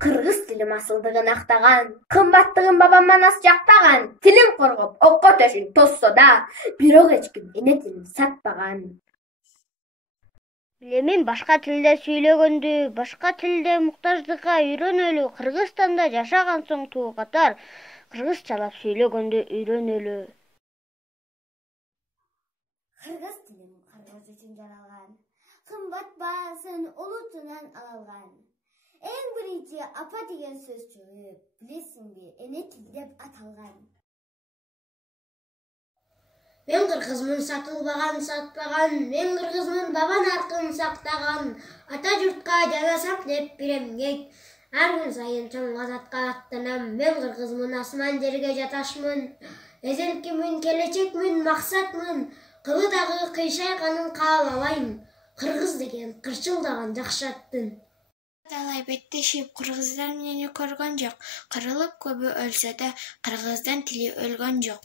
Кыргыз тилим асылдыгын актаган, кымбаттыгын бабаман аз жактаган, тилин коргоп, окко төшүн тоссо да, бирок эч ким эне тилин сатпаган. Билемин башка тилде сүйлөгөндү, башка тилде муктаждыкка үйрөнөлү, Кыргызстанда жашаган соң туу катар кыргызчалап сүйлөгөндү үйрөнөлү. Кыргыз тилим кыргыз үчүн жаралган, кымбат баасын улутунан алалган. Эң биринчи апа деген сөз чыгып, билесиңби, эне тил деп аталган. Мен кыргызмын сатылбаган, сатпаган, мен кыргызмын баба наркын сактаган. Ата журтка жанасам деп бир эмгек, ар күн сайын чоң азатка аттанам. Мен кыргызмын асман жерге жаташмын, эзелкимин, келечекмин, максатмын. Кылы дагы кыйшайганын каалабайм, кыргыз деген кырчылдаган жакшы аттын. Талай беттешип кыргыздар мени көргөн жок, кырылып көбү өлсө да кыргыздын тили өлгөн жок.